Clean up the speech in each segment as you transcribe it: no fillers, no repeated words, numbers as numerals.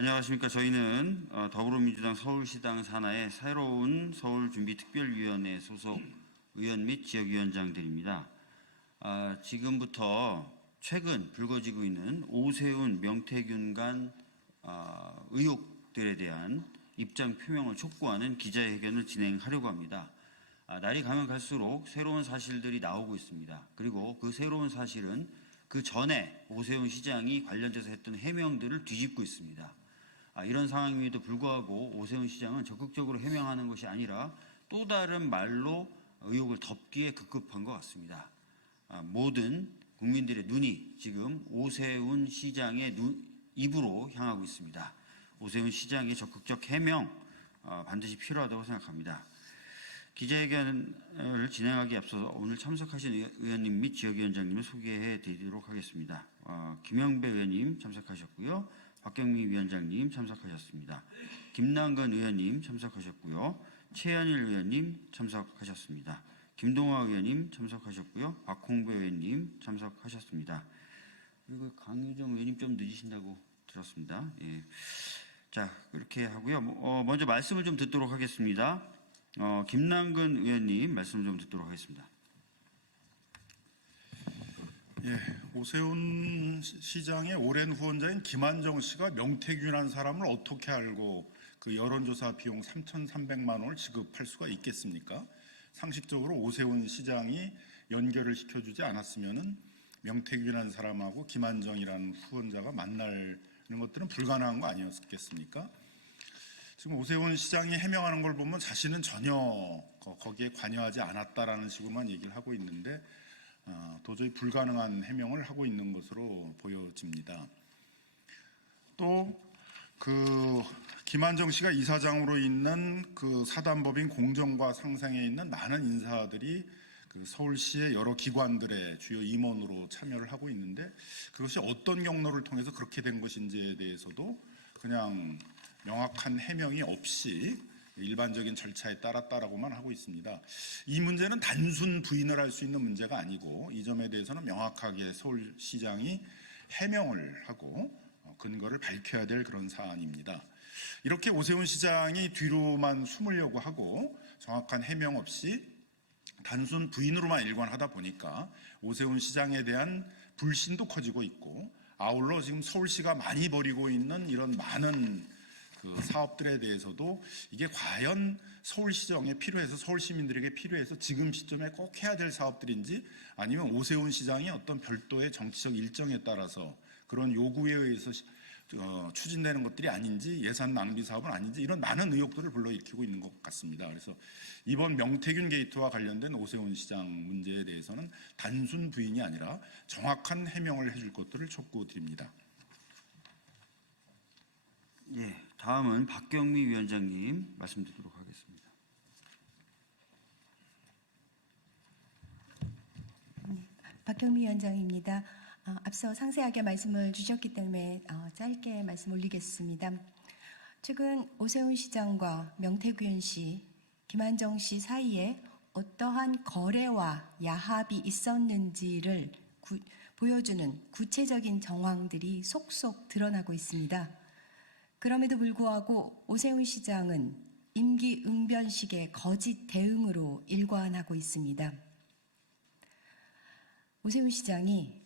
안녕하십니까. 저희는 더불어민주당 서울시당 산하의 새로운 서울준비특별위원회 소속 의원 및 지역위원장들입니다. 지금부터 최근 불거지고 있는 오세훈, 명태균 간 의혹들에 대한 입장 표명을 촉구하는 기자회견을 진행하려고 합니다. 날이 가면 갈수록 새로운 사실들이 나오고 있습니다. 그리고 그 새로운 사실은 그 전에 오세훈 시장이 관련돼서 했던 해명들을 뒤집고 있습니다. 이런 상황임에도 불구하고 오세훈 시장은 적극적으로 해명하는 것이 아니라 또 다른 말로 의혹을 덮기에 급급한 것 같습니다. 모든 국민들의 눈이 지금 오세훈 시장의 입으로 향하고 있습니다. 오세훈 시장의 적극적 해명 반드시 필요하다고 생각합니다. 기자회견을 진행하기에 앞서서 오늘 참석하신 의원님 및 지역위원장님을 소개해 드리도록 하겠습니다. 김영배 의원님 참석하셨고요. 박경미 위원장님 참석하셨습니다. 김남근 의원님 참석하셨고요. 최현일 의원님 참석하셨습니다. 김동화 의원님 참석하셨고요. 박홍배 의원님 참석하셨습니다. 그리고 강유정 의원님 좀 늦으신다고 들었습니다. 예. 자, 그렇게 하고요. 먼저 말씀을 좀 듣도록 하겠습니다. 김남근 의원님 말씀 좀 듣도록 하겠습니다. 예, 오세훈 시장의 오랜 후원자인 김한정 씨가 명태균이라는 사람을 어떻게 알고 그 여론조사 비용 3,300만 원을 지급할 수가 있겠습니까? 상식적으로 오세훈 시장이 연결을 시켜주지 않았으면은 명태균이라는 사람하고 김한정이라는 후원자가 만나는 것들은 불가능한 거 아니었겠습니까? 지금 오세훈 시장이 해명하는 걸 보면 자신은 전혀 거기에 관여하지 않았다라는 식으로만 얘기를 하고 있는데 도저히 불가능한 해명을 하고 있는 것으로 보여집니다. 또 그 김한정 씨가 이사장으로 있는 그 사단법인 공정과 상생에 있는 많은 인사들이 그 서울시의 여러 기관들의 주요 임원으로 참여를 하고 있는데 그것이 어떤 경로를 통해서 그렇게 된 것인지에 대해서도 그냥 명확한 해명이 없이 일반적인 절차에 따랐다라고만 하고 있습니다. 이 문제는 단순 부인을 할 수 있는 문제가 아니고 이 점에 대해서는 명확하게 서울시장이 해명을 하고 근거를 밝혀야 될 그런 사안입니다. 이렇게 오세훈 시장이 뒤로만 숨으려고 하고 정확한 해명 없이 단순 부인으로만 일관하다 보니까 오세훈 시장에 대한 불신도 커지고 있고 아울러 지금 서울시가 많이 벌이고 있는 이런 많은 그 사업들에 대해서도 이게 과연 서울시정에 필요해서 서울 시민들에게 필요해서 지금 시점에 꼭 해야 될 사업들인지 아니면 오세훈 시장이 어떤 별도의 정치적 일정에 따라서 그런 요구에 의해서 추진되는 것들이 아닌지 예산 낭비 사업은 아닌지 이런 많은 의혹들을 불러일으키고 있는 것 같습니다. 그래서 이번 명태균 게이트와 관련된 오세훈 시장 문제에 대해서는 단순 부인이 아니라 정확한 해명을 해줄 것들을 촉구드립니다. 예, 다음은 박경미 위원장님 말씀 듣도록 하겠습니다. 박경미 위원장입니다. 앞서 상세하게 말씀을 주셨기 때문에 짧게 말씀 올리겠습니다. 최근 오세훈 시장과 명태균 씨, 김한정 씨 사이에 어떠한 거래와 야합이 있었는지를 보여주는 구체적인 정황들이 속속 드러나고 있습니다. 그럼에도 불구하고 오세훈 시장은 임기응변식의 거짓 대응으로 일관하고 있습니다. 오세훈 시장이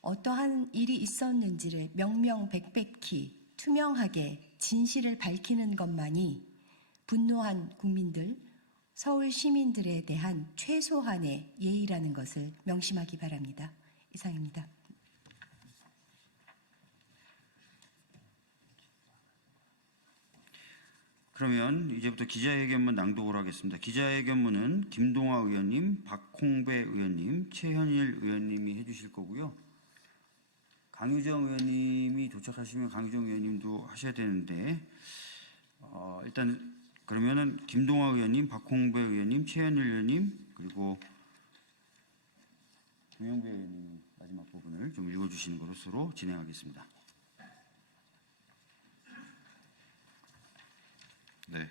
어떠한 일이 있었는지를 명명백백히 투명하게 진실을 밝히는 것만이 분노한 국민들, 서울 시민들에 대한 최소한의 예의라는 것을 명심하기 바랍니다. 이상입니다. 그러면 이제부터 기자회견문 낭독을 하겠습니다. 기자회견문은 김동화 의원님, 박홍배 의원님, 최현일 의원님이 해주실 거고요. 강유정 의원님이 도착하시면 강유정 의원님도 하셔야 되는데 일단 그러면은 김동화 의원님, 박홍배 의원님, 최현일 의원님 그리고 김영배 의원님 마지막 부분을 좀 읽어주시는 것으로 진행하겠습니다. 네.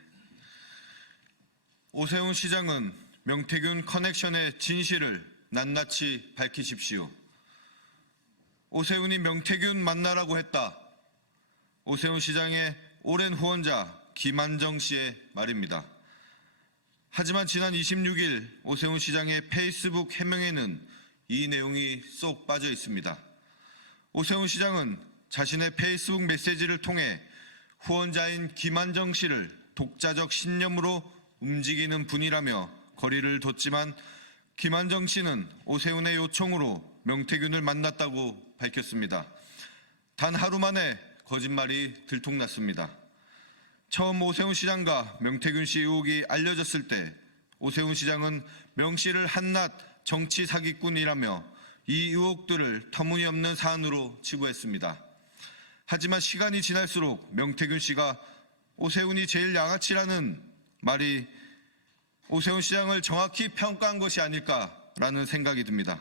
오세훈 시장은 명태균 커넥션의 진실을 낱낱이 밝히십시오. 오세훈이 명태균 만나라고 했다. 오세훈 시장의 오랜 후원자 김한정 씨의 말입니다. 하지만 지난 26일 오세훈 시장의 페이스북 해명에는 이 내용이 쏙 빠져 있습니다. 오세훈 시장은 자신의 페이스북 메시지를 통해 후원자인 김한정 씨를 독자적 신념으로 움직이는 분이라며 거리를 뒀지만 김한정 씨는 오세훈의 요청으로 명태균을 만났다고 밝혔습니다. 단 하루 만에 거짓말이 들통났습니다. 처음 오세훈 시장과 명태균 씨 의혹이 알려졌을 때 오세훈 시장은 명 씨를 한낱 정치 사기꾼이라며 이 의혹들을 터무니없는 사안으로 치부했습니다. 하지만 시간이 지날수록 명태균 씨가 오세훈이 제일 양아치라는 말이 오세훈 시장을 정확히 평가한 것이 아닐까라는 생각이 듭니다.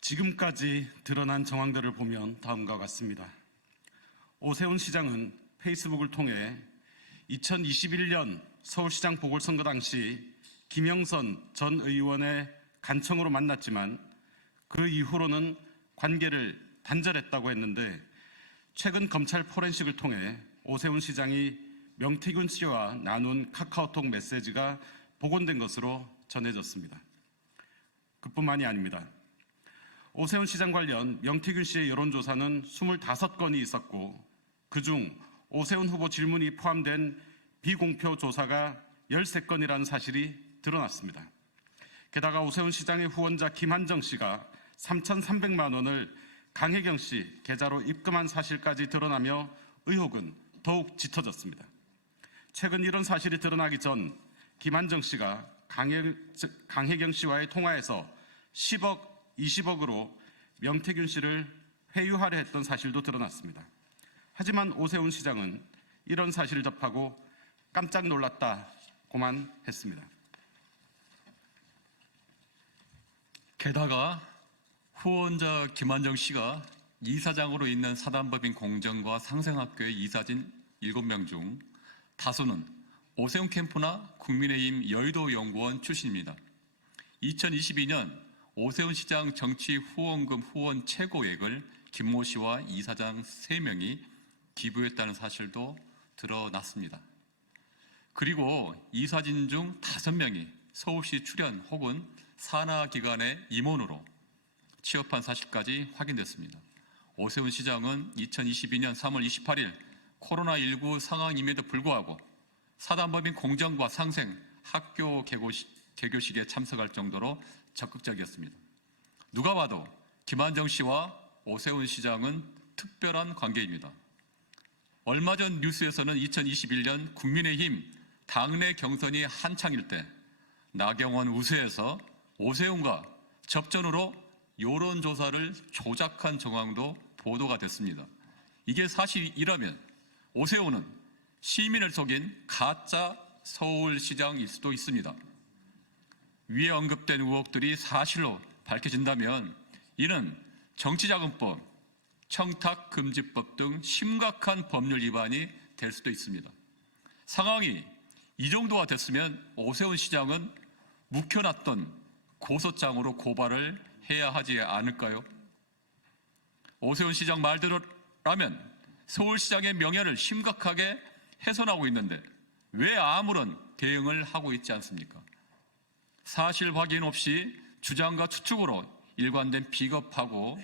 지금까지 드러난 정황들을 보면 다음과 같습니다. 오세훈 시장은 페이스북을 통해 2021년 서울시장 보궐선거 당시 김영선 전 의원의 간청으로 만났지만 그 이후로는 관계를 단절했다고 했는데 최근 검찰 포렌식을 통해 오세훈 시장이 명태균 씨와 나눈 카카오톡 메시지가 복원된 것으로 전해졌습니다. 그뿐만이 아닙니다. 오세훈 시장 관련 명태균 씨의 여론조사는 25건이 있었고 그중 오세훈 후보 질문이 포함된 비공표 조사가 13건이라는 사실이 드러났습니다. 게다가 오세훈 시장의 후원자 김한정 씨가 3,300만 원을 강혜경 씨 계좌로 입금한 사실까지 드러나며 의혹은 더욱 짙어졌습니다. 최근 이런 사실이 드러나기 전 김한정 씨가 강혜경 씨와의 통화에서 10억, 20억으로 명태균 씨를 회유하려 했던 사실도 드러났습니다. 하지만 오세훈 시장은 이런 사실을 접하고 깜짝 놀랐다고만 했습니다. 게다가 후원자 김한정 씨가 이사장으로 있는 사단법인 공정과 상생학교의 이사진 7명 중 다수는 오세훈 캠프나 국민의힘 여의도 연구원 출신입니다. 2022년 오세훈 시장 정치 후원금 후원 최고액을 김모 씨와 이사장 3명이 기부했다는 사실도 드러났습니다. 그리고 이사진 중 5명이 서울시 출연 혹은 산하기관의 임원으로 취업한 사실까지 확인됐습니다. 오세훈 시장은 2022년 3월 28일 코로나19 상황임에도 불구하고 사단법인 공정과 상생 학교 개교식에 참석할 정도로 적극적이었습니다. 누가 봐도 김한정 씨와 오세훈 시장은 특별한 관계입니다. 얼마 전 뉴스에서는 2021년 국민의힘 당내 경선이 한창일 때 나경원 우세에서 오세훈과 접전으로 여론조사를 조작한 정황도 보도가 됐습니다. 이게 사실이라면 오세훈은 시민을 속인 가짜 서울시장일 수도 있습니다. 위에 언급된 의혹들이 사실로 밝혀진다면 이는 정치자금법, 청탁금지법 등 심각한 법률 위반이 될 수도 있습니다. 상황이 이 정도가 됐으면 오세훈 시장은 묵혀놨던 고소장으로 고발을 해야 하지 않을까요? 오세훈 시장 말대로라면 서울시장의 명예를 심각하게 훼손하고 있는데 왜 아무런 대응을 하고 있지 않습니까? 사실 확인 없이 주장과 추측으로 일관된 비겁하고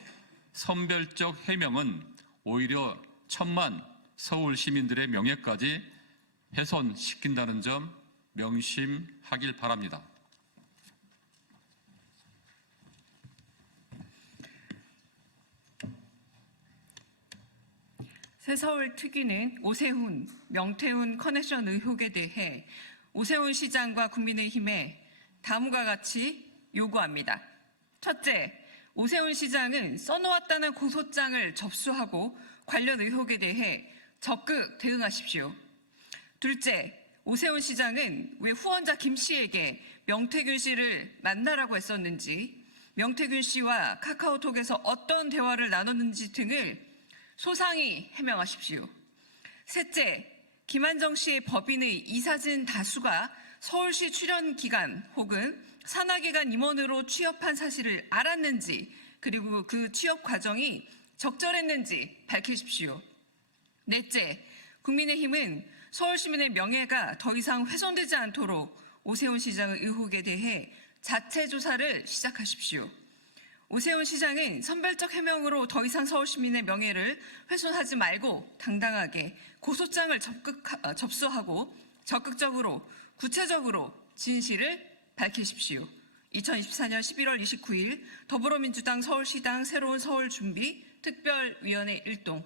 선별적 해명은 오히려 천만 서울 시민들의 명예까지 훼손시킨다는 점 명심하길 바랍니다. 새서울특위는 오세훈, 명태훈 커넥션 의혹에 대해 오세훈 시장과 국민의힘에 다음과 같이 요구합니다. 첫째, 오세훈 시장은 써놓았다는 고소장을 접수하고 관련 의혹에 대해 적극 대응하십시오. 둘째, 오세훈 시장은 왜 후원자 김 씨에게 명태균 씨를 만나라고 했었는지, 명태균 씨와 카카오톡에서 어떤 대화를 나눴는지 등을 소상히 해명하십시오. 셋째, 김한정 씨의 법인의 이사진 다수가 서울시 출연 기간 혹은 산하기관 임원으로 취업한 사실을 알았는지 그리고 그 취업 과정이 적절했는지 밝히십시오. 넷째, 국민의힘은 서울 시민의 명예가 더 이상 훼손되지 않도록 오세훈 시장의 의혹에 대해 자체 조사를 시작하십시오. 오세훈 시장은 선별적 해명으로 더 이상 서울 시민의 명예를 훼손하지 말고 당당하게 고소장을 접수하고 적극적으로 구체적으로 진실을 밝히십시오. 2024년 11월 29일 더불어민주당 서울시당 새로운 서울 준비 특별위원회 일동